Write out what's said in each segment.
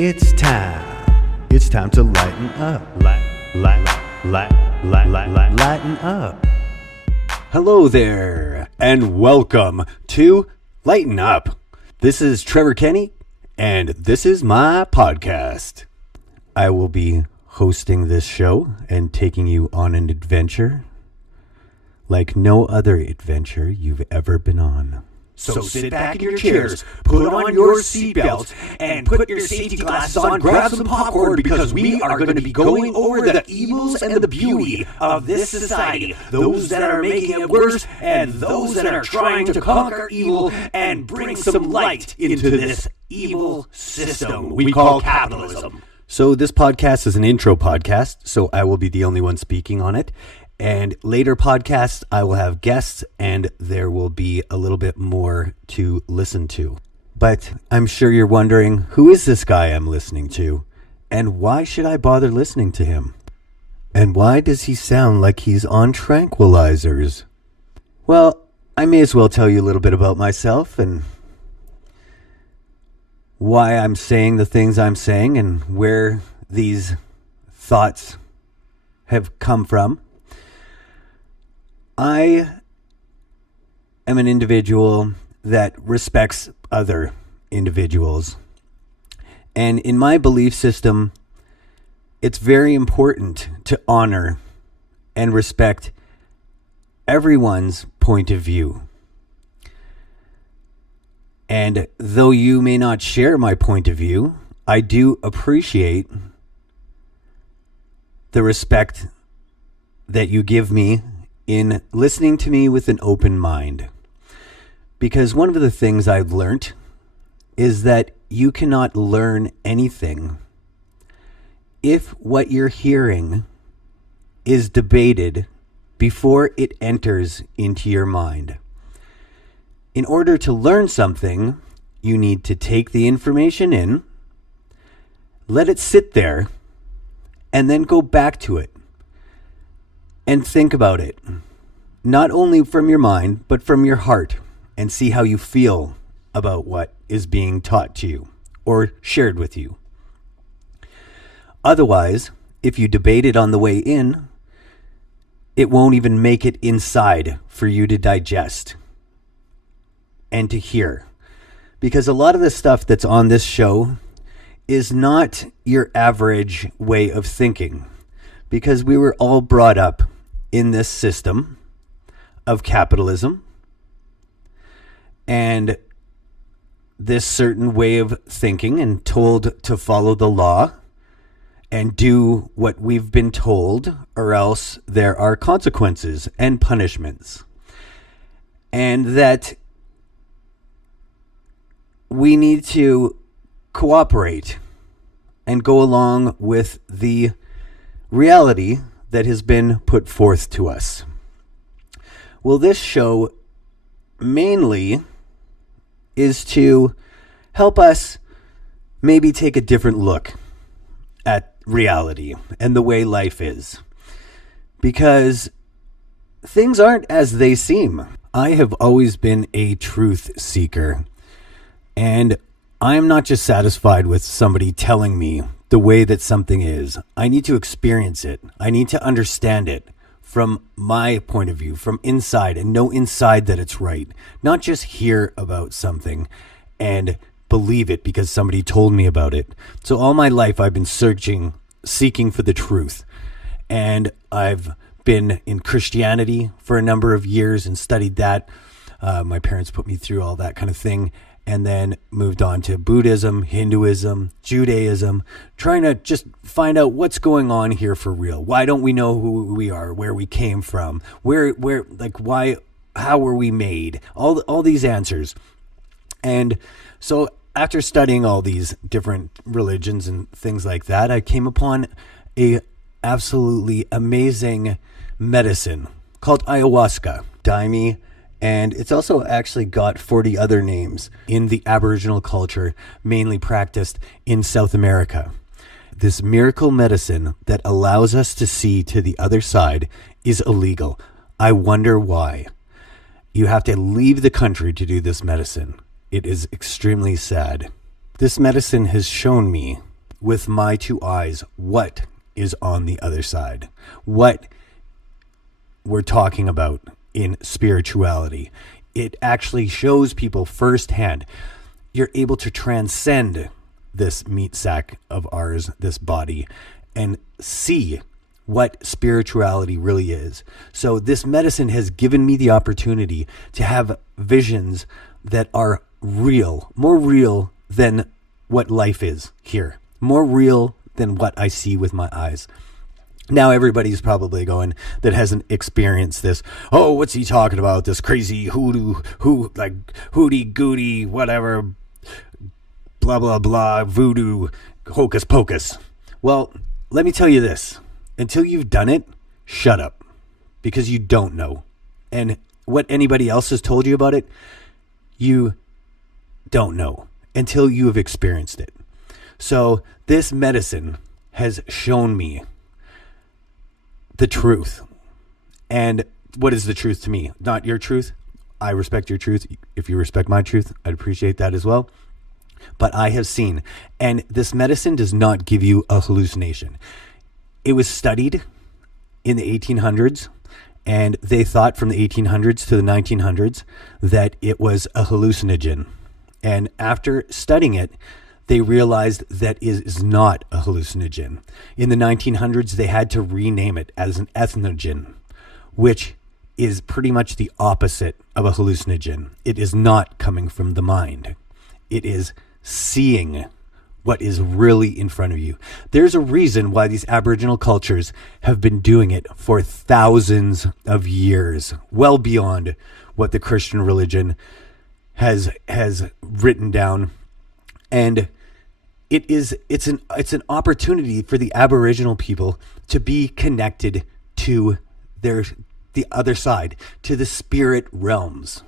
It's time. It's time to lighten up. Lighten up. Hello there, and welcome to Lighten Up. This is Trevor Kenny, and this is my podcast. I will be hosting this show and taking you on an adventure like no other adventure you've ever been on. So sit back in your chairs, put on your seatbelt, and put your safety glasses on, grab some popcorn, because we are going to be going over the evils and the beauty of this society. Those that are making it worse, and those that are trying to conquer evil and bring some light into this evil system we call capitalism. So this podcast is an intro podcast, so I will be the only one speaking on it. And later podcasts, I will have guests, and there will be a little bit more to listen to. But I'm sure you're wondering, who is this guy I'm listening to? And why should I bother listening to him? And why does he sound like he's on tranquilizers? Well, I may as well tell you a little bit about myself and why I'm saying the things I'm saying and where these thoughts have come from. I am an individual that respects other individuals. And in my belief system, it's very important to honor and respect everyone's point of view. And though you may not share my point of view, I do appreciate the respect that you give me in listening to me with an open mind. Because one of the things I've learned is that you cannot learn anything if what you're hearing is debated before it enters into your mind. In order to learn something, you need to take the information in, let it sit there, and then go back to it and think about it, not only from your mind, but from your heart, and see how you feel about what is being taught to you or shared with you. Otherwise, if you debate it on the way in, it won't even make it inside for you to digest and to hear. Because a lot of the stuff that's on this show is not your average way of thinking, because we were all brought up in this system of capitalism and this certain way of thinking, and told to follow the law and do what we've been told, or else there are consequences and punishments. And that we need to cooperate and go along with the reality that has been put forth to us. Well, this show mainly is to help us maybe take a different look at reality and the way life is. Because things aren't as they seem. I have always been a truth seeker. And I'm not just satisfied with somebody telling me the way that something is. I need to experience it. I need to understand it from my point of view, from inside, and know inside that it's right. Not just hear about something and believe it because somebody told me about it. So all my life I've been seeking for the truth. And I've been in Christianity for a number of years and studied that. My parents put me through all that kind of thing. And then moved on to Buddhism, Hinduism, Judaism, trying to just find out what's going on here for real. Why don't we know who we are, where we came from, how were we made? All these answers. And so after studying all these different religions and things like that, I came upon a absolutely amazing medicine called ayahuasca, daime. And it's also actually got 40 other names in the Aboriginal culture, mainly practiced in South America. This miracle medicine that allows us to see to the other side is illegal. I wonder why. You have to leave the country to do this medicine. It is extremely sad. This medicine has shown me with my two eyes what is on the other side, what we're talking about in spirituality. It actually shows people firsthand. You're able to transcend this meat sack of ours, this body, and see what spirituality really is. So this medicine has given me the opportunity to have visions that are real, more real than what life is here, more real than what I see with my eyes. Now everybody's probably going, that hasn't experienced this, oh, what's he talking about? This crazy hooty goody, whatever, blah, blah, blah, voodoo, hocus pocus. Well, let me tell you this. Until you've done it, shut up, because you don't know. And what anybody else has told you about it, you don't know until you have experienced it. So this medicine has shown me the truth. And what is the truth to me? Not your truth. I respect your truth. If you respect my truth, I'd appreciate that as well. But I have seen, and this medicine does not give you a hallucination. It was studied in the 1800s, and they thought from the 1800s to the 1900s that it was a hallucinogen. And after studying it, they realized that it is not a hallucinogen. In the 1900s, they had to rename it as an ethnogen, which is pretty much the opposite of a hallucinogen. It is not coming from the mind. It is seeing what is really in front of you. There's a reason why these Aboriginal cultures have been doing it for thousands of years, well beyond what the Christian religion has written down. And it's an opportunity for the Aboriginal people to be connected to the other side, to the spirit realms.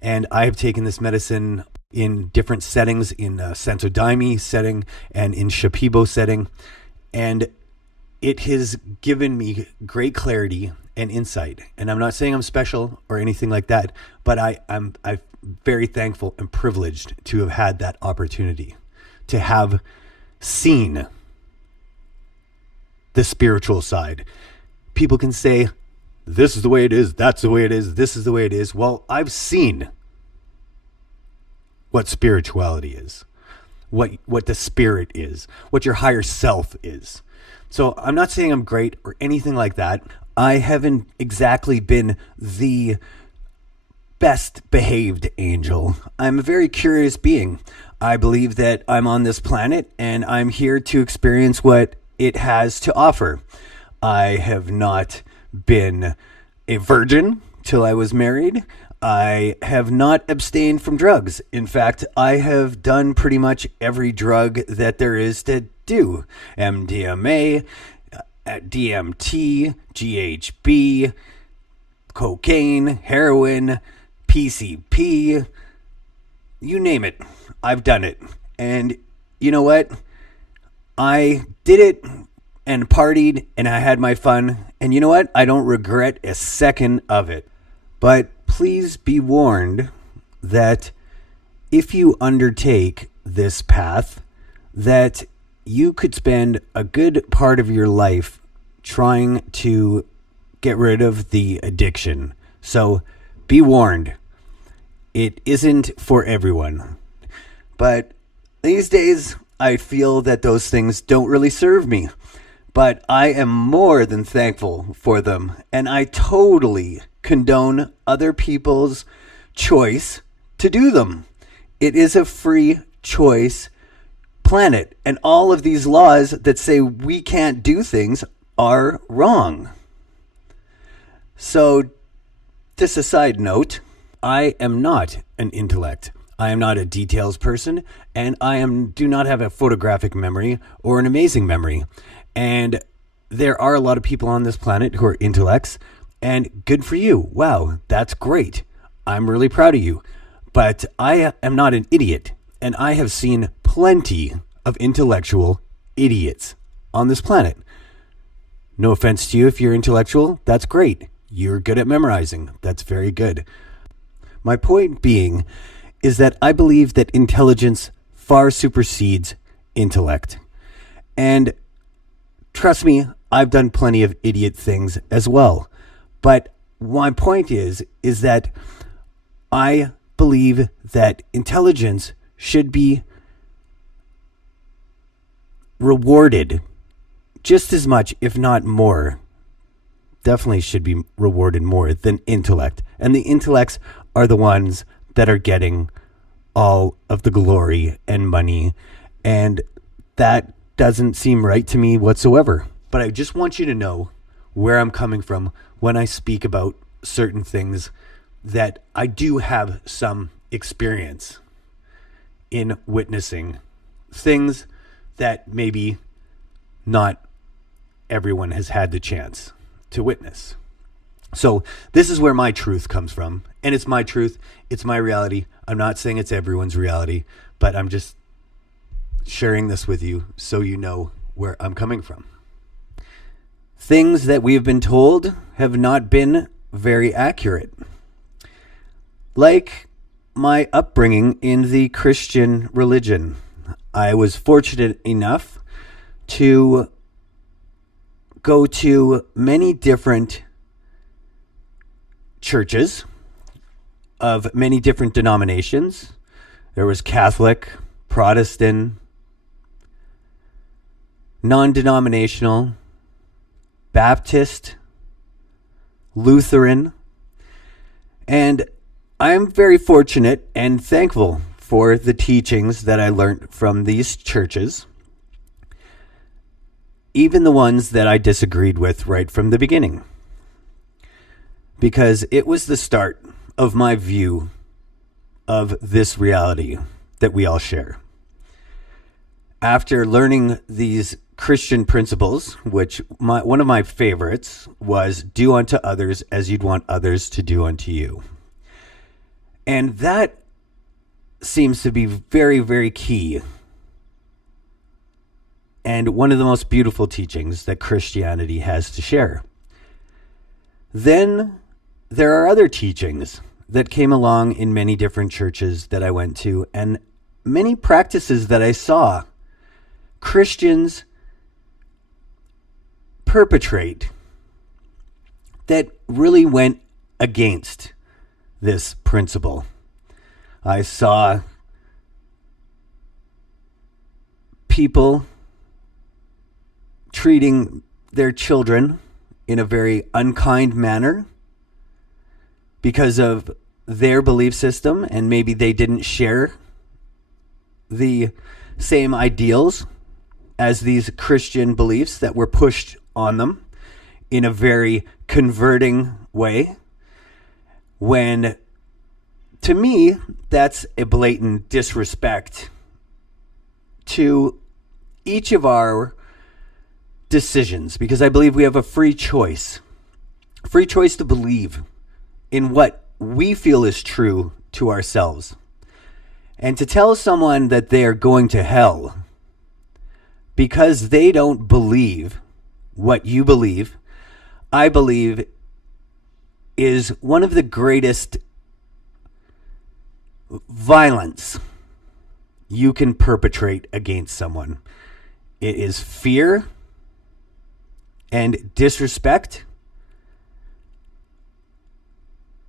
And I have taken this medicine in different settings, in a Santo Daime setting and in Shipibo setting. And it has given me great clarity and insight. And I'm not saying I'm special or anything like that, but I'm very thankful and privileged to have had that opportunity, to have seen the spiritual side. People can say, this is the way it is, that's the way it is, this is the way it is. Well, I've seen what spirituality is, what the spirit is, what your higher self is. So I'm not saying I'm great or anything like that. I haven't exactly been the best behaved angel. I'm a very curious being. I believe that I'm on this planet and I'm here to experience what it has to offer. I have not been a virgin till I was married. I have not abstained from drugs. In fact, I have done pretty much every drug that there is to do. MDMA, DMT, GHB, cocaine, heroin, PCP, you name it. I've done it. And you know what? I did it and partied and I had my fun. And you know what? I don't regret a second of it. But please be warned that if you undertake this path, that you could spend a good part of your life trying to get rid of the addiction. So be warned. It isn't for everyone. But these days, I feel that those things don't really serve me. But I am more than thankful for them. And I totally condone other people's choice to do them. It is a free choice planet. And all of these laws that say we can't do things are wrong. So, just a side note, I am not an intellect. I am not a details person, and I do not have a photographic memory or an amazing memory. And there are a lot of people on this planet who are intellects, and good for you. Wow, that's great. I'm really proud of you. But I am not an idiot, and I have seen plenty of intellectual idiots on this planet. No offense to you if you're intellectual, that's great. You're good at memorizing. That's very good. My point being is that I believe that intelligence far supersedes intellect. And trust me, I've done plenty of idiot things as well. But my point is that I believe that intelligence should be rewarded just as much, if not more. Definitely should be rewarded more than intellect. And the intellects are the ones that are getting all of the glory and money. And that doesn't seem right to me whatsoever. But I just want you to know where I'm coming from when I speak about certain things that I do have some experience in witnessing. Things that maybe not everyone has had the chance to witness. So this is where my truth comes from. And it's my truth. It's my reality. I'm not saying it's everyone's reality, but I'm just sharing this with you so you know where I'm coming from. Things that we have been told have not been very accurate. Like my upbringing in the Christian religion. I was fortunate enough to go to many different churches of many different denominations. There was Catholic, Protestant, non-denominational, Baptist, Lutheran, and I'm very fortunate and thankful for the teachings that I learned from these churches, even the ones that I disagreed with right from the beginning, because it was the start of my view of this reality that we all share. After learning these Christian principles, which one of my favorites was do unto others as you'd want others to do unto you. And that seems to be very, very key. And one of the most beautiful teachings that Christianity has to share. Then there are other teachings that came along in many different churches that I went to, and many practices that I saw Christians perpetrate that really went against this principle. I saw people treating their children in a very unkind manner because of their belief system, and maybe they didn't share the same ideals as these Christian beliefs that were pushed on them in a very converting way. When, to me, that's a blatant disrespect to each of our decisions, because I believe we have a free choice to believe in what we feel is true to ourselves. And to tell someone that they are going to hell because they don't believe what you believe, I believe is one of the greatest violence you can perpetrate against someone. It is fear and disrespect.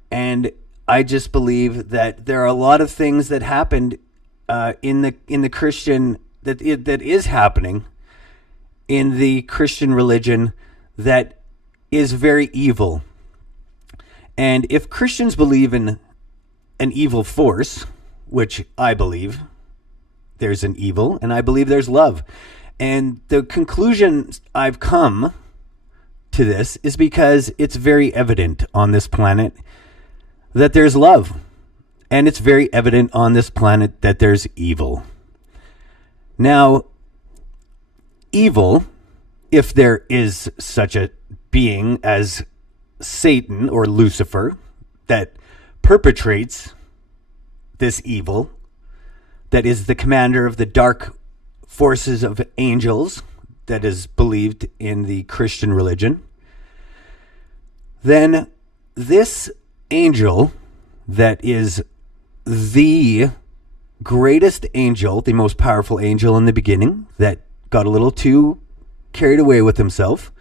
And I just believe that there are a lot of things that happened in the Christian that is happening in the Christian religion that is very evil. And if Christians believe in an evil force, which I believe there's an evil, and I believe there's love. And the conclusion I've come to this is because it's very evident on this planet that there's love. And it's very evident on this planet that there's evil. Now, evil, if there is such a being as Satan or Lucifer that perpetrates this evil, that is the commander of the dark forces of angels, that is believed in the Christian religion, then this angel that is the greatest angel, the most powerful angel in the beginning, that got a little too carried away with himself.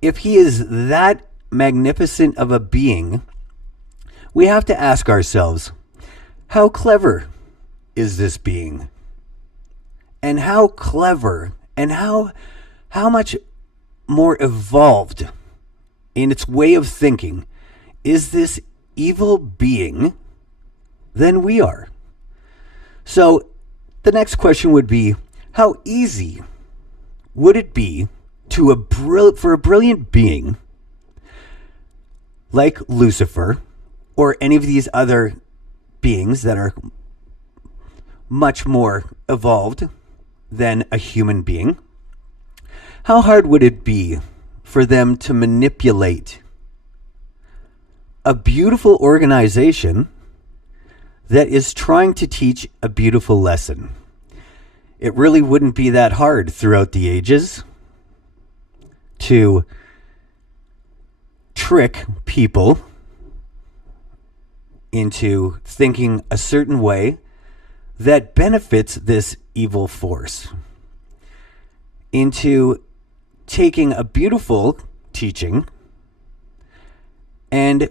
If he is that magnificent of a being, we have to ask ourselves, how clever is this being? And how clever and how much more evolved in its way of thinking is this evil being than we are? So the next question would be, how easy would it be for a brilliant being like Lucifer or any of these other beings that are much more evolved than a human being? How hard would it be for them to manipulate a beautiful organization that is trying to teach a beautiful lesson? It really wouldn't be that hard throughout the ages to trick people into thinking a certain way that benefits this evil force, into taking a beautiful teaching and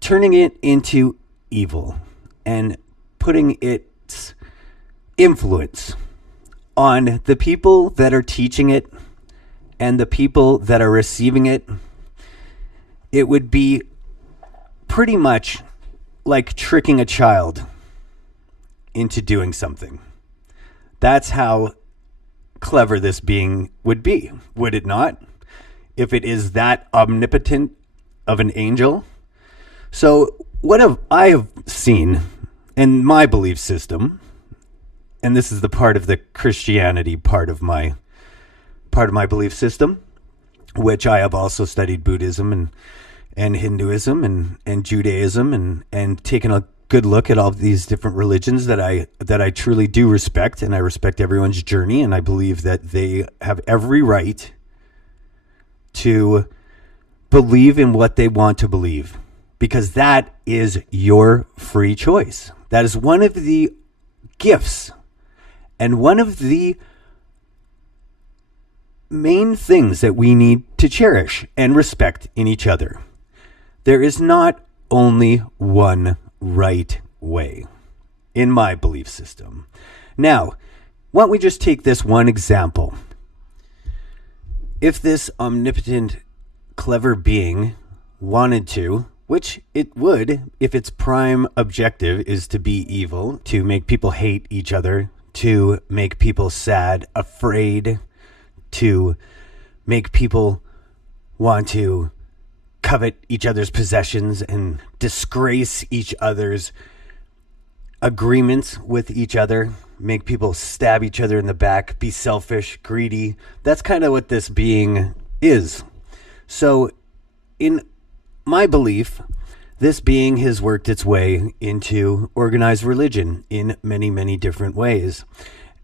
turning it into evil and putting its influence on the people that are teaching it and the people that are receiving it. It would be pretty much like tricking a child into doing something. That's how clever this being would be, would it not? If it is that omnipotent of an angel. So what I have seen in my belief system, and this is the part of the Christianity part of my belief system, which I have also studied Buddhism and Hinduism and Judaism and taken a good look at all of these different religions that I truly do respect, and I respect everyone's journey, and I believe that they have every right to believe in what they want to believe, because that is your free choice. That is one of the gifts and one of the main things that we need to cherish and respect in each other. There is not only one right way in my belief system. Now, why don't we just take this one example? If this omnipotent, clever being wanted to, which it would if its prime objective is to be evil, to make people hate each other, to make people sad, afraid, to make people want to covet each other's possessions and disgrace each other's agreements with each other, make people stab each other in the back, be selfish, greedy. That's kind of what this being is. So in my belief, this being has worked its way into organized religion in many, many different ways.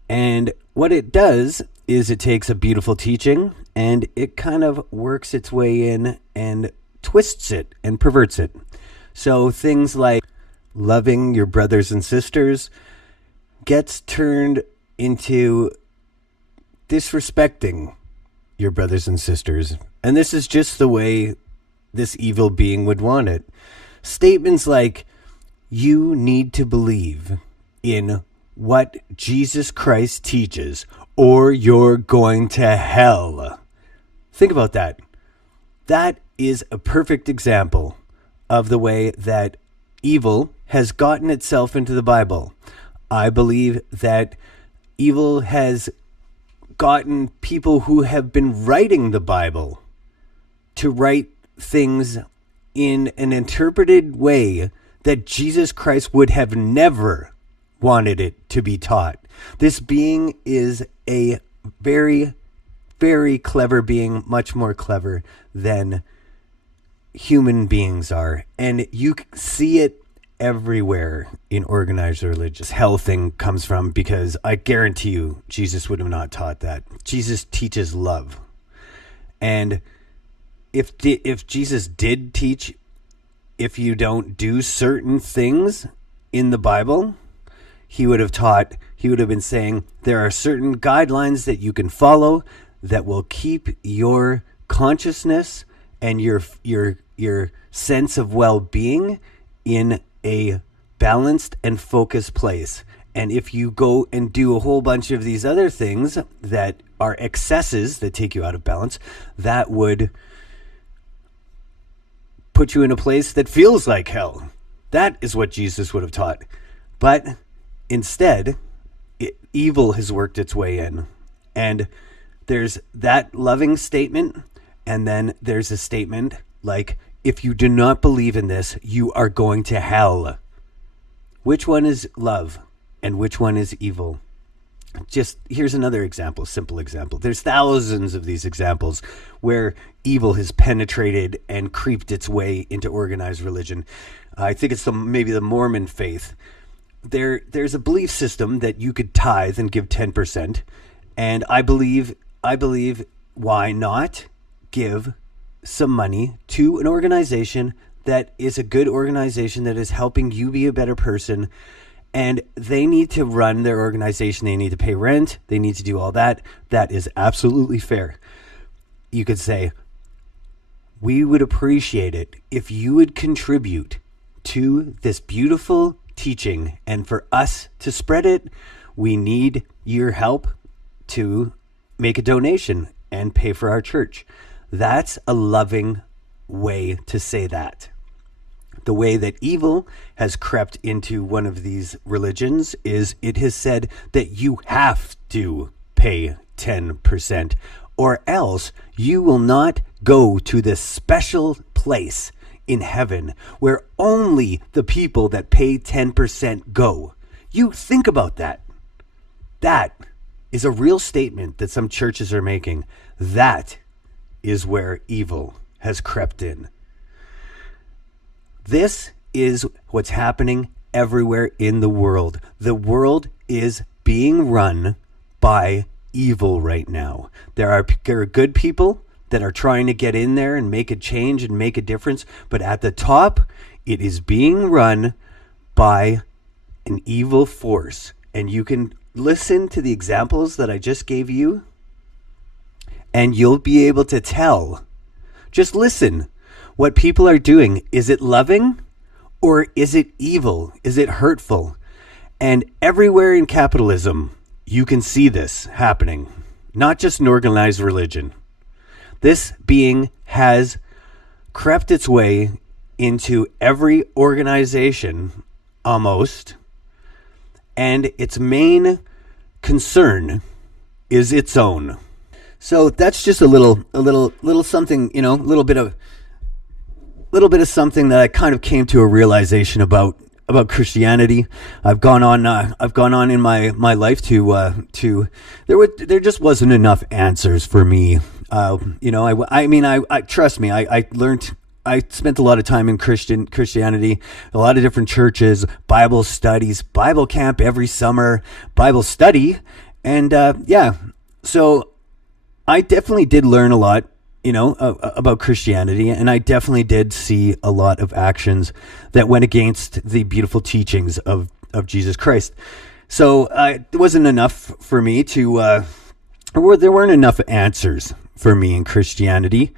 And what it does is it takes a beautiful teaching and it kind of works its way in and twists it and perverts it. So things like loving your brothers and sisters gets turned into disrespecting your brothers and sisters. And this is just the way this evil being would want it. Statements like, you need to believe in what Jesus Christ teaches or you're going to hell. Think about that. That is a perfect example of the way that evil has gotten itself into the Bible. I believe that evil has gotten people who have been writing the Bible to write things in an interpreted way that Jesus Christ would have never wanted it to be taught. This being is a very, very clever being, much more clever than human beings are. And you see it everywhere in organized religion. This hell thing comes from, because I guarantee you Jesus would have not taught that. Jesus teaches love. And if Jesus did teach, if you don't do certain things in the Bible, he would have been saying there are certain guidelines that you can follow that will keep your consciousness and your sense of well-being in a balanced and focused place. And if you go and do a whole bunch of these other things that are excesses that take you out of balance, that would put you in a place that feels like hell. That is what Jesus would have taught. But instead, evil has worked its way in. And there's that loving statement, and then there's a statement like, if you do not believe in this, you are going to hell. Which one is love and which one is evil? Just here's another example, simple example. There's thousands of these examples where evil has penetrated and creeped its way into organized religion. I think it's maybe the Mormon faith. There's a belief system that you could tithe and give 10%, and I believe why not give some money to an organization that is a good organization that is helping you be a better person, and they need to run their organization. They need to pay rent. They need to do all that. That is absolutely fair. You could say, we would appreciate it if you would contribute to this beautiful teaching, and for us to spread it, we need your help to make a donation and pay for our church. That's a loving way to say that. The way that evil has crept into one of these religions is it has said that you have to pay 10%, or else you will not go to this special place in heaven where only the people that pay 10% go. You think about that. That is a real statement that some churches are making. That is where evil has crept in. This is what's happening everywhere in the world. The world is being run by evil right now. There are good people that are trying to get in there and make a change and make a difference, but at the top, it is being run by an evil force. And you can listen to the examples that I just gave you, and you'll be able to tell. Just listen. What people are doing, is it loving or is it evil? Is it hurtful? And everywhere in capitalism, you can see this happening, not just in organized religion. This being has crept its way into every organization almost, and its main concern is its own. So that's just a little something, a little bit of something that I kind of came to a realization about Christianity. I've gone on in my life to there just wasn't enough answers for me. I trust me. I spent a lot of time in Christianity, a lot of different churches, Bible studies, Bible camp every summer, Bible study, and so I definitely did learn a lot, about Christianity, and I definitely did see a lot of actions that went against the beautiful teachings of Jesus Christ. So it wasn't enough for me there weren't enough answers for me in Christianity.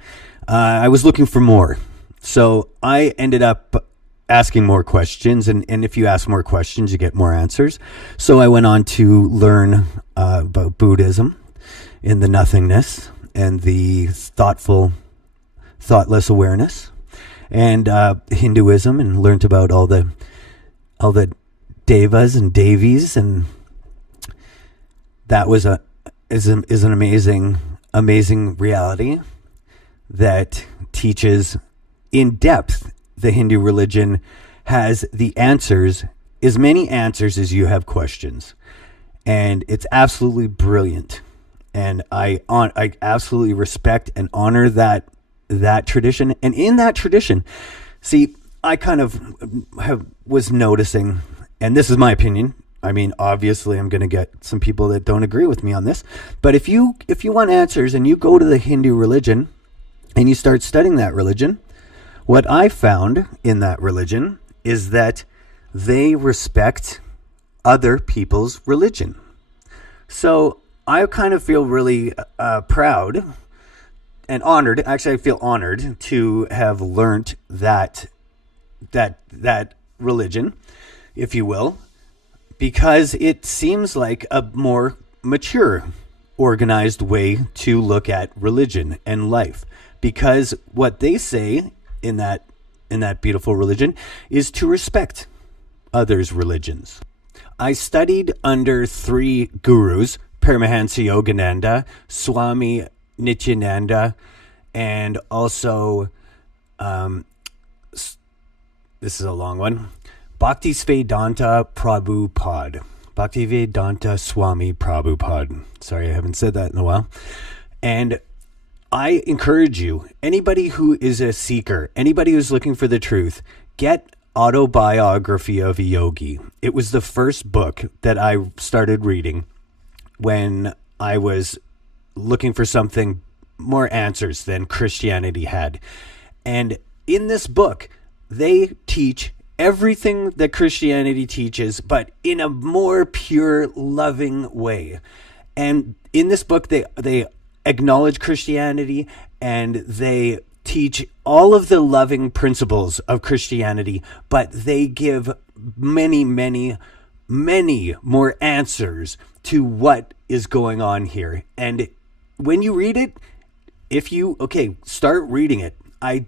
I was looking for more. So I ended up asking more questions, and if you ask more questions, you get more answers. So I went on to learn about Buddhism in the nothingness and the thoughtless awareness, and Hinduism, and learned about all the devas and devis, and that was an amazing reality that teaches in depth. The Hindu religion has the answers, as many answers as you have questions, and it's absolutely brilliant. And I absolutely respect and honor that tradition. And in that tradition, see, I kind of was noticing, and this is my opinion. I mean, obviously, I'm going to get some people that don't agree with me on this. But if you want answers and you go to the Hindu religion and you start studying that religion, what I found in that religion is that they respect other people's religion. So I kind of feel really proud and honored. Actually, I feel honored to have learned that religion, if you will, because it seems like a more mature, organized way to look at religion and life. Because what they say in that beautiful religion is to respect others' religions. I studied under 3 gurus, Paramahansa Yogananda, Swami Nityananda, and also, this is a long one, Bhaktivedanta Prabhupada. Bhaktivedanta Swami Prabhupada. Sorry, I haven't said that in a while. And I encourage you, anybody who is a seeker, anybody who's looking for the truth, get Autobiography of a Yogi. It was the first book that I started reading when I was looking for something more answers than Christianity had. And in this book, they teach everything that Christianity teaches, but in a more pure, loving way. And in this book, they acknowledge Christianity, and they teach all of the loving principles of Christianity, but they give many, many, many more answers to what is going on here. And when you read it, start reading it. I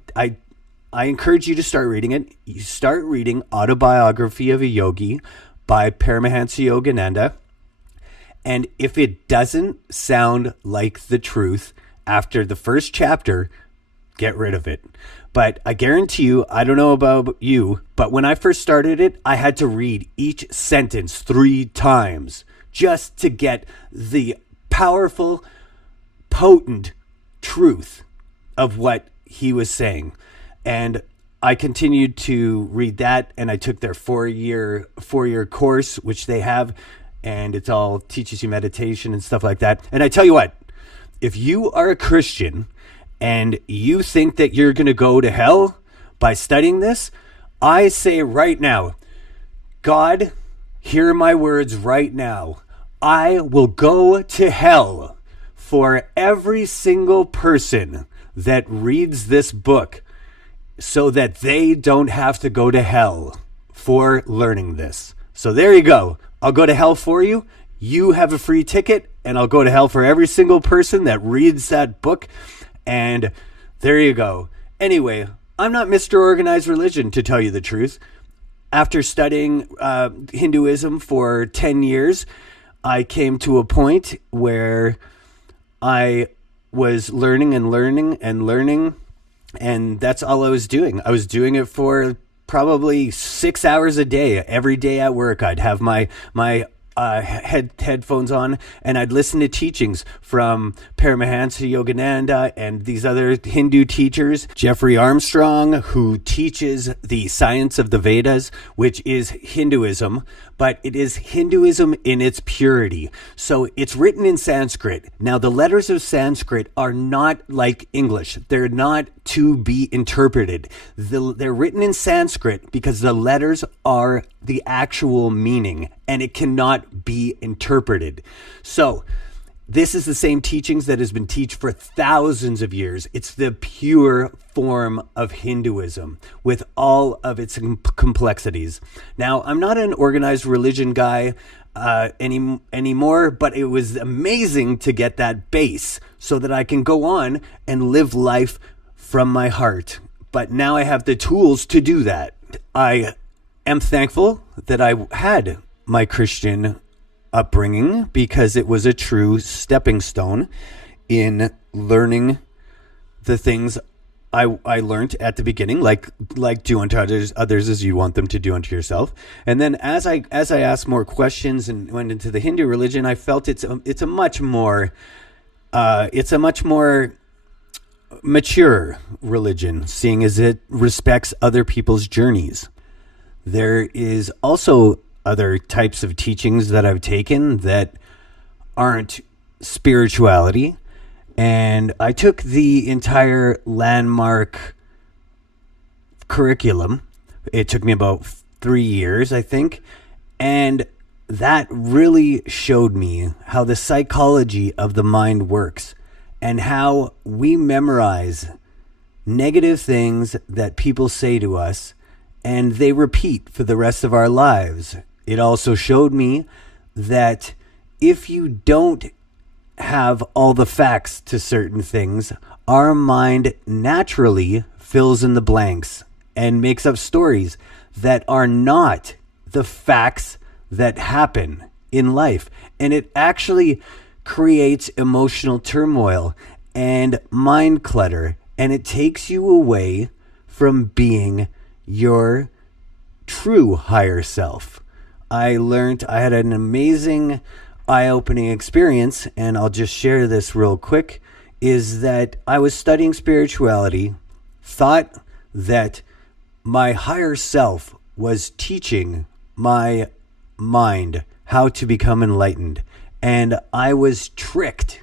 encourage you to start reading it. You start reading Autobiography of a Yogi by Paramahansa Yogananda. And if it doesn't sound like the truth after the first chapter, get rid of it. But I guarantee you, I don't know about you, but when I first started it, I had to read each sentence 3 times just to get the powerful, potent truth of what he was saying. And I continued to read that, and I took their 4-year course, which they have, and it all teaches you meditation and stuff like that. And I tell you what, if you are a Christian and you think that you're going to go to hell by studying this, I say right now, God, hear my words right now. I will go to hell for every single person that reads this book, so that they don't have to go to hell for learning this. So there you go. I'll go to hell for you. You have a free ticket, and I'll go to hell for every single person that reads that book. And there you go. Anyway, I'm not Mr. Organized Religion, to tell you the truth. After studying Hinduism for 10 years, I came to a point where I was learning and learning and learning. And that's all I was doing. I was doing it for probably 6 hours a day. Every day at work, I'd have my headphones on, and I'd listen to teachings from Paramahansa Yogananda and these other Hindu teachers. Jeffrey Armstrong, who teaches the science of the Vedas, which is Hinduism, but it is Hinduism in its purity. So it's written in Sanskrit. Now, the letters of Sanskrit are not like English. They're not to be interpreted. They're written in Sanskrit because the letters are the actual meaning, and it cannot be interpreted. So this is the same teachings that has been taught for thousands of years. It's the pure form of Hinduism with all of its complexities. Now, I'm not an organized religion guy anymore, but it was amazing to get that base so that I can go on and live life from my heart. But now I have the tools to do that. I am thankful that I had my Christian upbringing, because it was a true stepping stone in learning the things I learned at the beginning, like do unto others as you want them to do unto yourself. And then as I asked more questions and went into the Hindu religion, I felt it's a much more mature religion, seeing as it respects other people's journeys. There is also other types of teachings that I've taken that aren't spirituality. And I took the entire landmark curriculum. It took me about 3 years, I think. And that really showed me how the psychology of the mind works and how we memorize negative things that people say to us and they repeat for the rest of our lives. It also showed me that if you don't have all the facts to certain things, our mind naturally fills in the blanks and makes up stories that are not the facts that happen in life. And it actually creates emotional turmoil and mind clutter, and it takes you away from being your true higher self. I had an amazing eye-opening experience, and I'll just share this real quick, is that I was studying spirituality, thought that my higher self was teaching my mind how to become enlightened, and I was tricked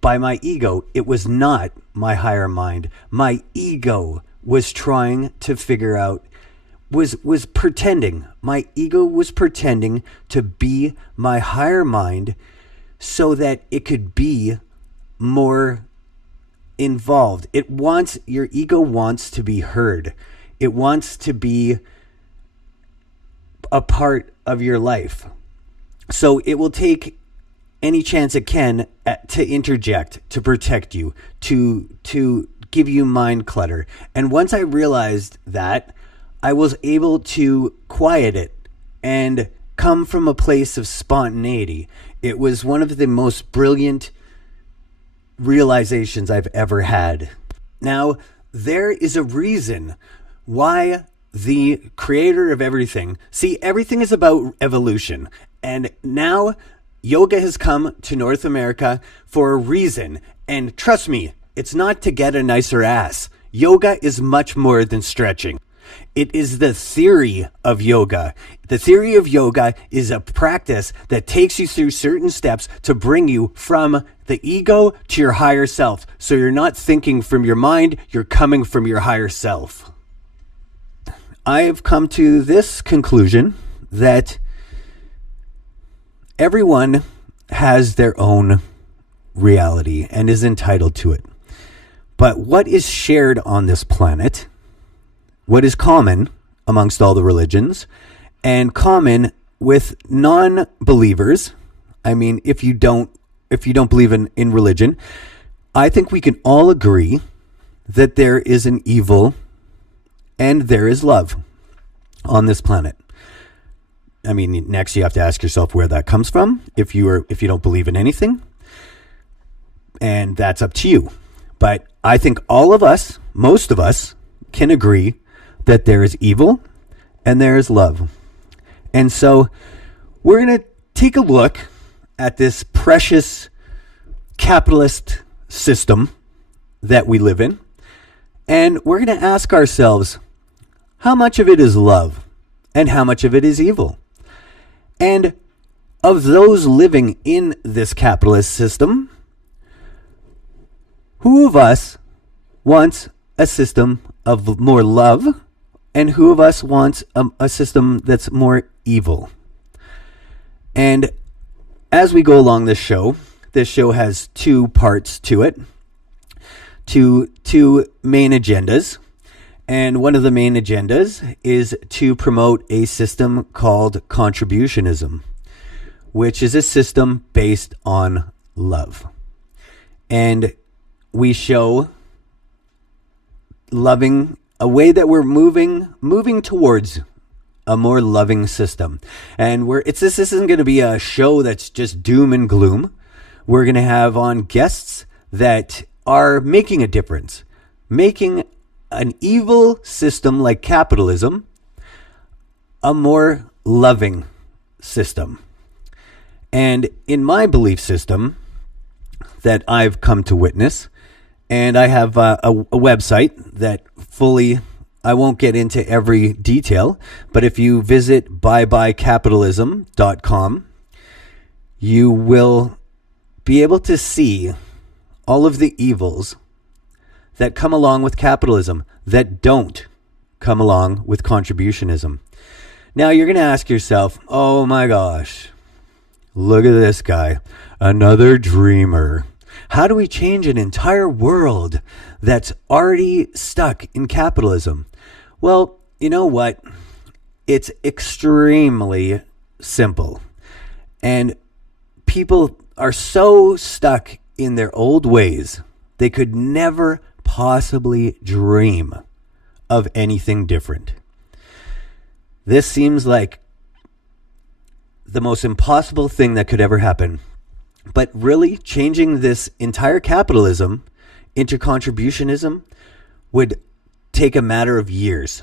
by my ego. It was not my higher mind. My ego was trying to figure out, was pretending. My ego was pretending to be my higher mind so that it could be more involved. Your ego wants to be heard. It wants to be a part of your life. So it will take any chance it can to interject, to protect you, to give you mind clutter. And once I realized that, I was able to quiet it and come from a place of spontaneity. It was one of the most brilliant realizations I've ever had. Now, there is a reason why the creator of everything, see, everything is about evolution. And now yoga has come to North America for a reason. And trust me, it's not to get a nicer ass. Yoga is much more than stretching. It is the theory of yoga. The theory of yoga is a practice that takes you through certain steps to bring you from the ego to your higher self. So you're not thinking from your mind, you're coming from your higher self. I have come to this conclusion that everyone has their own reality and is entitled to it. But what is shared on this planet, what is common amongst all the religions and common with non-believers, I mean, if you don't believe in religion, I think we can all agree that there is an evil and there is love on this planet. I mean, next you have to ask yourself where that comes from if you don't believe in anything. And that's up to you. But I think all of us, most of us, can agree that there is evil and there is love. And so we're going to take a look at this precious capitalist system that we live in. And we're going to ask ourselves, how much of it is love and how much of it is evil? And of those living in this capitalist system, who of us wants a system of more love and who of us wants a system that's more evil? And as we go along this show has two parts to it, two main agendas. And one of the main agendas is to promote a system called Contributionism, which is a system based on love. And we show loving, a way that we're moving towards a more loving system. And this isn't going to be a show that's just doom and gloom. We're going to have on guests that are making a difference, making an evil system like capitalism a more loving system. And in my belief system that I've come to witness, and I have a website that I won't get into every detail, but if you visit byebyecapitalism.com, you will be able to see all of the evils that come along with capitalism that don't come along with contributionism. Now you're going to ask yourself, oh my gosh, look at this guy, another dreamer. How do we change an entire world that's already stuck in capitalism? Well, you know what? It's extremely simple. And people are so stuck in their old ways, they could never possibly dream of anything different. This seems like the most impossible thing that could ever happen. But really, changing this entire capitalism into contributionism would take a matter of years.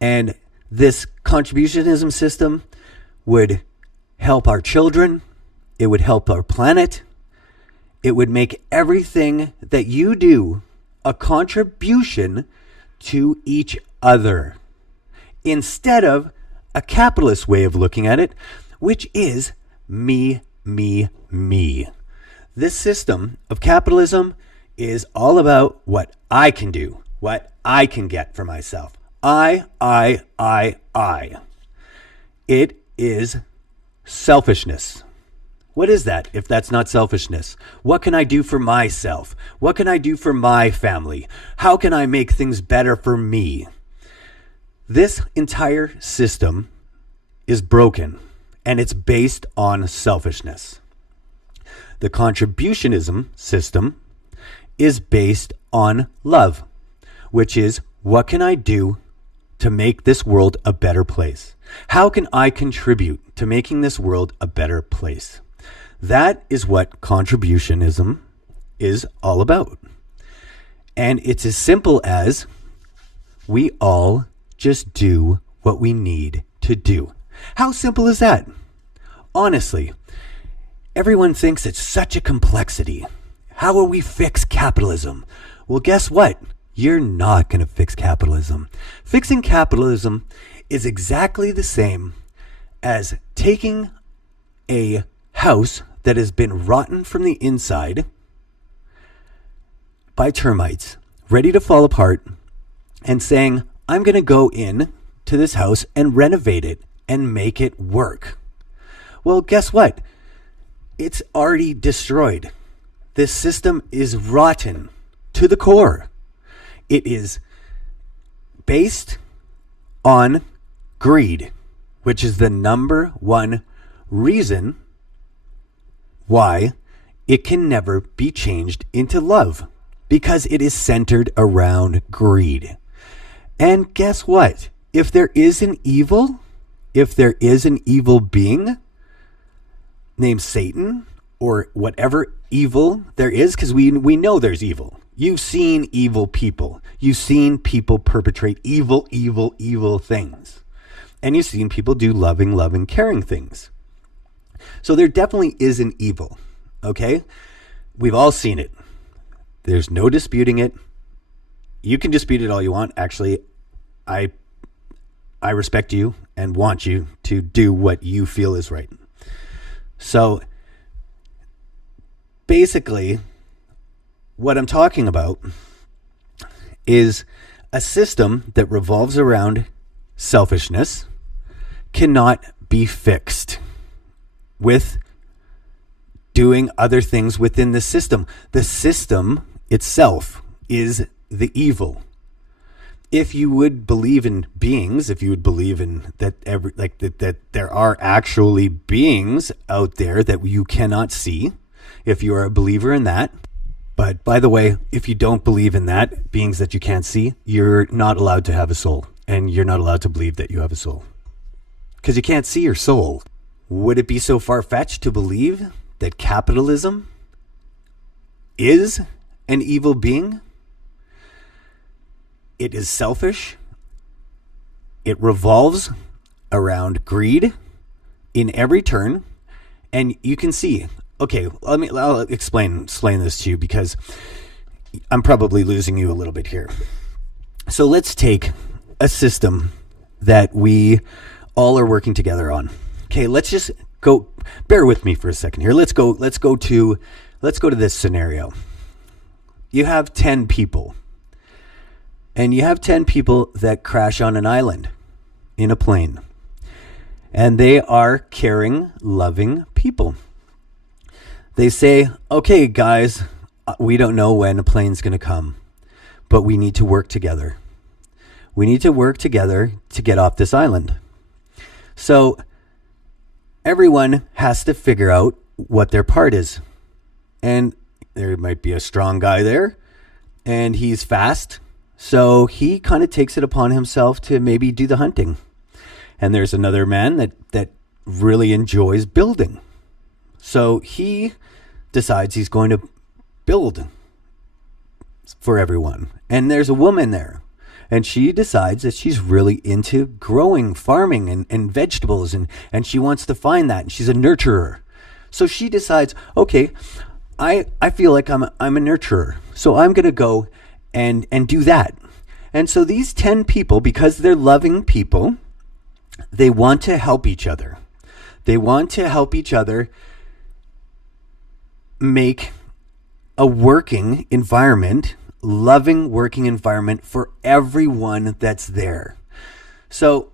And this contributionism system would help our children. It would help our planet. It would make everything that you do a contribution to each other, instead of a capitalist way of looking at it, which is me, me, me. This system of capitalism is all about what I can do, what I can get for myself. I. It is selfishness. What is that if that's not selfishness? What can I do for myself? What can I do for my family? How can I make things better for me? This entire system is broken, and it's based on selfishness. The contributionism system is based on love, which is, what can I do to make this world a better place? How can I contribute to making this world a better place? That is what contributionism is all about. And it's as simple as we all just do what we need to do. How simple is that? Honestly, everyone thinks it's such a complexity. How will we fix capitalism? Well, guess what? You're not going to fix capitalism. Fixing capitalism is exactly the same as taking a house that has been rotten from the inside by termites, ready to fall apart, and saying, I'm going to go in to this house and renovate it and make it work. Well, guess what? It's already destroyed. This system is rotten to the core. It is based on greed, which is the number one reason why it can never be changed into love, because it is centered around greed. And guess what? If there is an evil being named Satan, or whatever evil there is, because we know there's evil. You've seen evil people. You've seen people perpetrate evil things. And you've seen people do loving, caring things. So there definitely is an evil, okay? We've all seen it. There's no disputing it. You can dispute it all you want. Actually, I respect you and want you to do what you feel is right. So basically, what I'm talking about is a system that revolves around selfishness cannot be fixed with doing other things within the system. The system itself is the evil. If you would believe in beings, if you would believe in that that there are actually beings out there that you cannot see, if you are a believer in that. But by the way, if you don't believe in that, beings that you can't see, you're not allowed to have a soul, and you're not allowed to believe that you have a soul, because you can't see your soul. Would it be so far-fetched to believe that capitalism is an evil being? It is selfish. It revolves around greed in every turn. And you can see, okay, I'll explain this to you, because I'm probably losing you a little bit here. So let's take a system that we all are working together on. Okay, let's just go, bear with me for a second here. Let's go to this scenario. You have 10 people. And you have 10 people that crash on an island in a plane. And they are caring, loving people. They say, okay, guys, we don't know when a plane's going to come, but we need to work together. We need to work together to get off this island. So everyone has to figure out what their part is. And there might be a strong guy there, and he's fast. So he kind of takes it upon himself to maybe do the hunting. And there's another man that really enjoys building. So he decides he's going to build for everyone. And there's a woman there. And she decides that she's really into growing, farming, and vegetables. And she wants to find that. And she's a nurturer. So she decides, okay, I feel like I'm a nurturer. So I'm going to go and do that. And so these 10 people, because they're loving people, they want to help each other. They want to help each other make a working environment, loving working environment for everyone that's there. So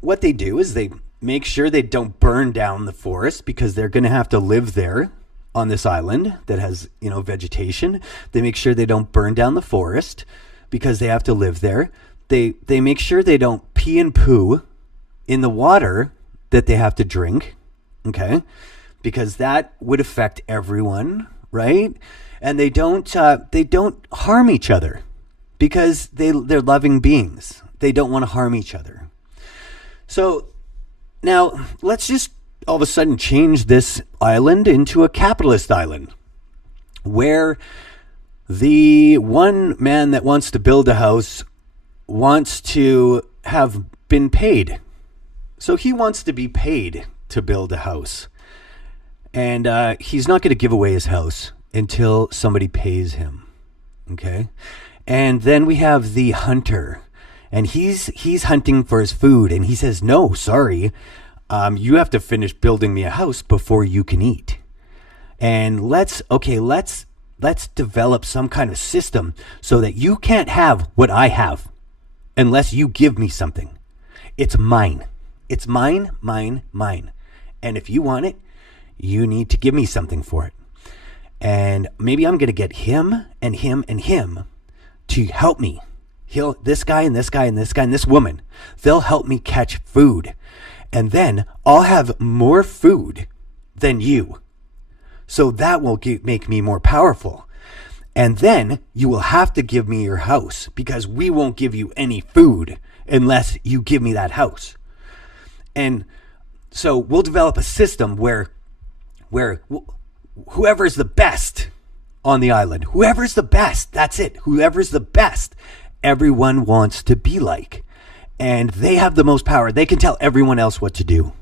what they do is they make sure they don't burn down the forest, because they're going to have to live there on this island that has, vegetation. They make sure they don't burn down the forest because they have to live there. They make sure they don't pee and poo in the water that they have to drink, okay? Because that would affect everyone, right? And they don't harm each other, because they're loving beings. They don't want to harm each other. So now let's just all of a sudden change this island into a capitalist island, where the one man that wants to build a house wants to have been paid. So he wants to be paid to build a house. And he's not going to give away his house until somebody pays him. Okay? And then we have the hunter. And he's hunting for his food. And he says, no, sorry. You have to finish building me a house before you can eat. And let's develop some kind of system so that you can't have what I have unless you give me something. It's mine. It's mine, mine, mine. And if you want it, you need to give me something for it. And maybe I'm going to get him and him and him to help me. This guy and this guy and this guy and this woman, they'll help me catch food. And then I'll have more food than you. So that will make me more powerful. And then you will have to give me your house, because we won't give you any food unless you give me that house. And so we'll develop a system where whoever's the best on the island, whoever's the best, that's it. Whoever's the best, everyone wants to be like. And they have the most power. They can tell everyone else what to do.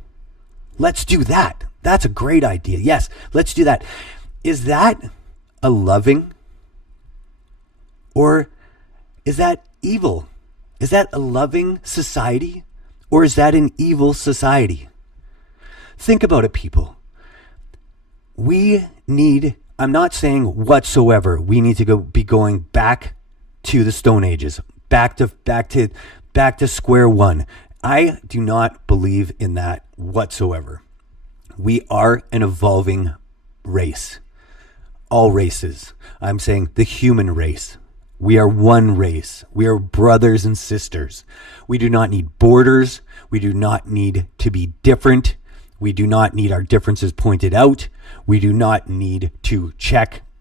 Let's do that. That's a great idea. Yes, let's do that. Is that a loving, or is that evil? Is that a loving society, or is that an evil society? Think about it, people. I'm not saying whatsoever we need to be going back to the Stone Ages, back to square one. I do not believe in that whatsoever. We are an evolving race. All races. I'm saying the human race. We are one race. We are brothers and sisters. We do not need borders. We do not need to be different. We do not need our differences pointed out. We do not need to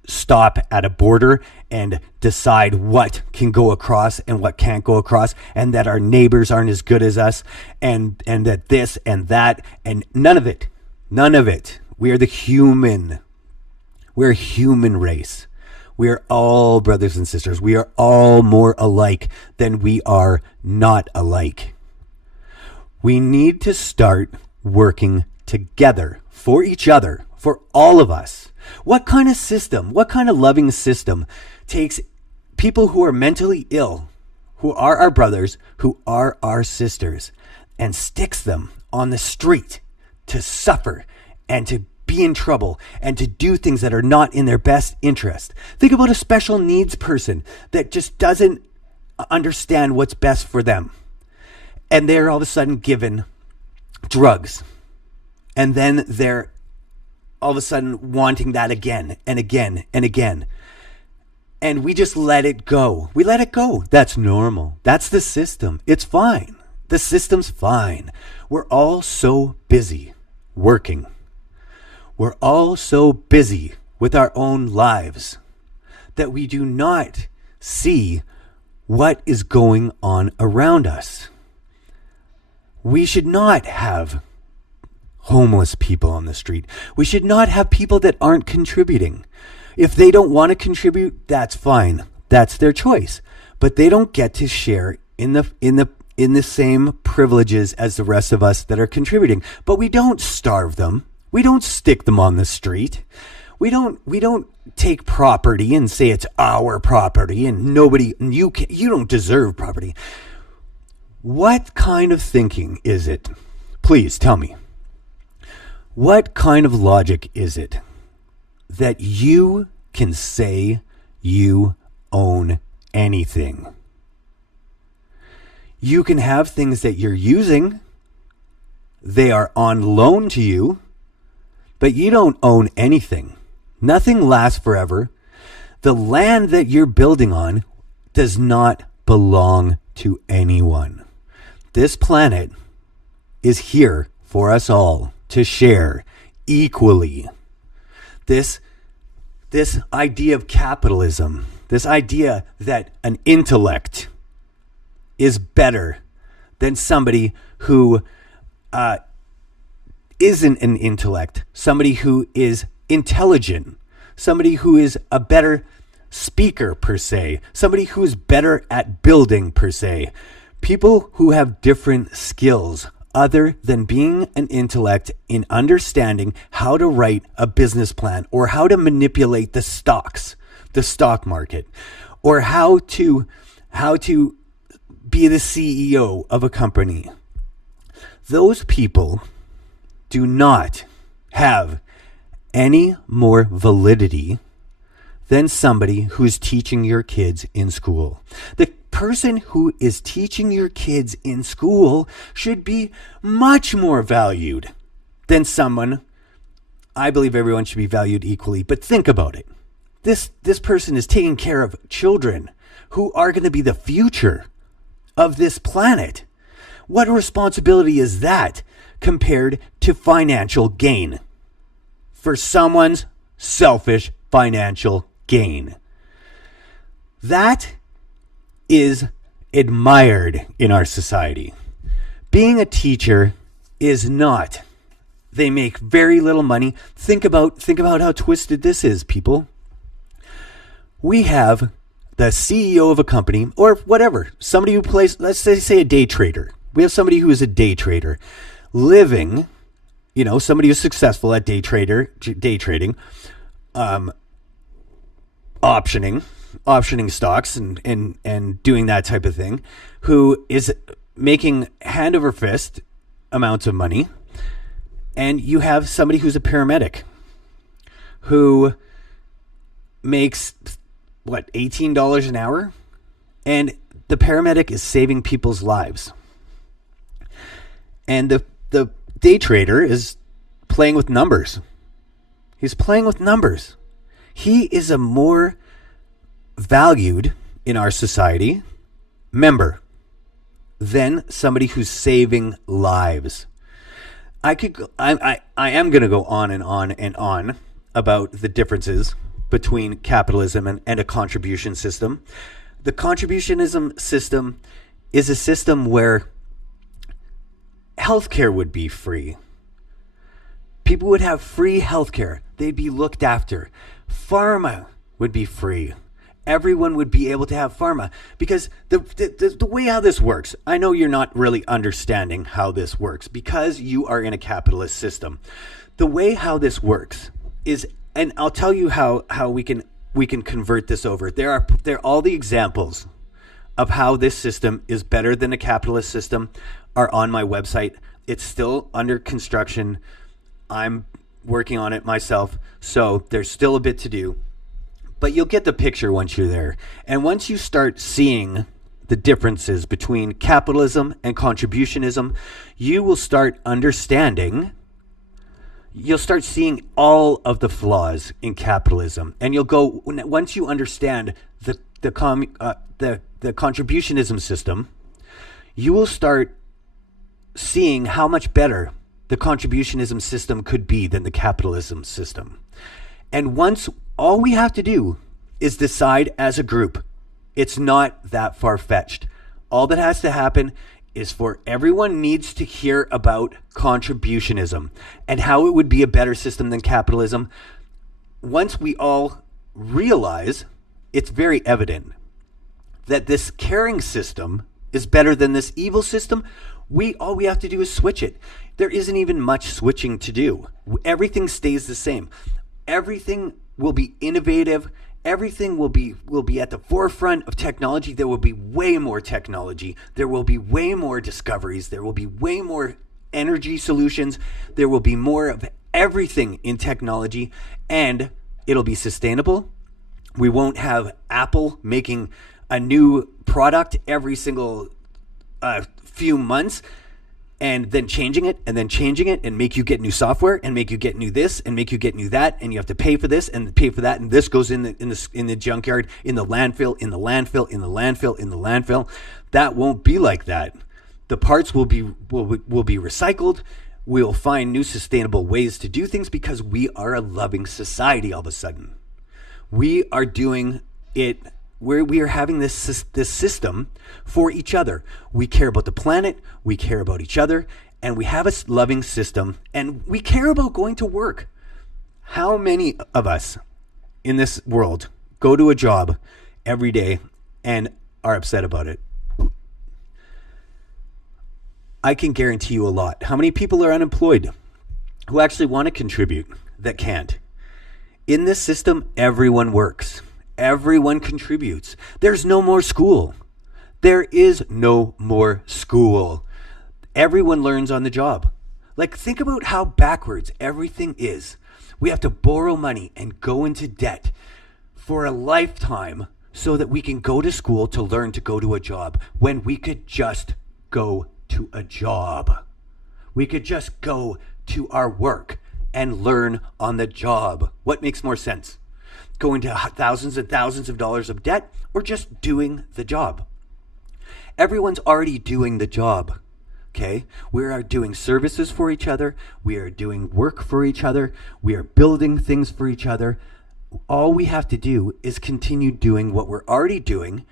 stop at a border and decide what can go across and what can't go across, and that our neighbors aren't as good as us, and that this and that, and none of it. We are we're a human race. We are all brothers and sisters. We are all more alike than we are not alike. We need to start working together for each other, for all of us. What kind of loving system takes people who are mentally ill, who are our brothers, who are our sisters, and sticks them on the street to suffer and to be in trouble and to do things that are not in their best interest? Think about a special needs person that just doesn't understand what's best for them. And they're all of a sudden given drugs. And then they're all of a sudden wanting that again and again and again. And we just let it go. We let it go. That's normal. That's the system. It's fine. The system's fine. We're all so busy working. We're all so busy with our own lives that we do not see what is going on around us. We should not have homeless people on the street. We should not have people that aren't contributing. If they don't want to contribute, that's fine. That's their choice. But they don't get to share in the same privileges as the rest of us that are contributing. But we don't starve them. We don't stick them on the street. We don't take property and say it's our property and you don't deserve property. What kind of thinking is it? Please tell me. What kind of logic is it that you can say you own anything? You can have things that you're using. They are on loan to you, but you don't own anything. Nothing lasts forever. The land that you're building on does not belong to anyone. This planet is here for us all to share equally. This idea of capitalism, this idea that an intellect is better than somebody who isn't an intellect, somebody who is intelligent, somebody who is a better speaker per se, somebody who is better at building per se. People who have different skills other than being an intellect in understanding how to write a business plan or how to manipulate the stocks, the stock market, or how to be the CEO of a company. Those people do not have any more validity than somebody who's teaching your kids in school. The person who is teaching your kids in school should be much more valued than someone. I believe everyone should be valued equally, but think about it. This person is taking care of children who are going to be the future of this planet. What responsibility is that compared to financial gain? For someone's selfish financial gain. That is admired in our society. Being a teacher is not. They make very little money. Think about how twisted this is, people. We have the CEO of a company or whatever, somebody who plays, let's say a day trader. We have somebody who is a day trader living, somebody who's successful at day trading, optioning stocks and doing that type of thing, who is making hand over fist amounts of money. And you have somebody who's a paramedic who makes $18 an hour, and the paramedic is saving people's lives. And the day trader is playing with numbers. He's playing with numbers. He is a more valued in our society member than somebody who's saving lives. I am going to go on and on and on about the differences between capitalism and a contribution system. The contributionism system is a system where healthcare would be free. People would have free healthcare. They'd be looked after. Pharma would be free. Everyone would be able to have pharma, because the way how this works, I know you're not really understanding how this works because you are in a capitalist system. The way how this works is, and I'll tell you how we can convert this over. There are all the examples of how this system is better than a capitalist system are on my website. It's still under construction. I'm working on it myself, so there's still a bit to do. But you'll get the picture once you're there. And once you start seeing the differences between capitalism and contributionism, you will start understanding, you'll start seeing all of the flaws in capitalism. And you'll go, once you understand the contributionism system, you will start seeing how much better the contributionism system could be than the capitalism system. And once, all we have to do is decide as a group. It's not that far-fetched. All that has to happen is for everyone needs to hear about contributionism and how it would be a better system than capitalism. Once we all realize, it's very evident that this caring system is better than this evil system, all we have to do is switch it. There isn't even much switching to do. Everything stays the same. Everything will be innovative. Everything will be at the forefront of technology. There will be way more technology. There will be way more discoveries. There will be way more energy solutions. There will be more of everything in technology, and it'll be sustainable. We won't have Apple making a new product every single few months and then changing it and make you get new software and make you get new this and make you get new that, and you have to pay for this and pay for that, and this goes in the junkyard, in the landfill. That won't be like that. The parts will be recycled. We'll find new sustainable ways to do things because we are a loving society all of a sudden. We are doing it where we are having this system for each other. We care about the planet, we care about each other, and we have a loving system, and we care about going to work. How many of us in this world go to a job every day and are upset about it? I can guarantee you a lot. How many people are unemployed who actually want to contribute that can't? In this system, everyone works. Everyone contributes. There's no more school. There is no more school. Everyone learns on the job. Like, think about how backwards everything is. We have to borrow money and go into debt for a lifetime so that we can go to school to learn to go to a job when we could just go to a job. We could just go to our work and learn on the job. What makes more sense? Going to thousands and thousands of dollars of debt, or just doing the job? Everyone's already doing the job, okay? We are doing services for each other. We are doing work for each other. We are building things for each other. All we have to do is continue doing what we're already doing,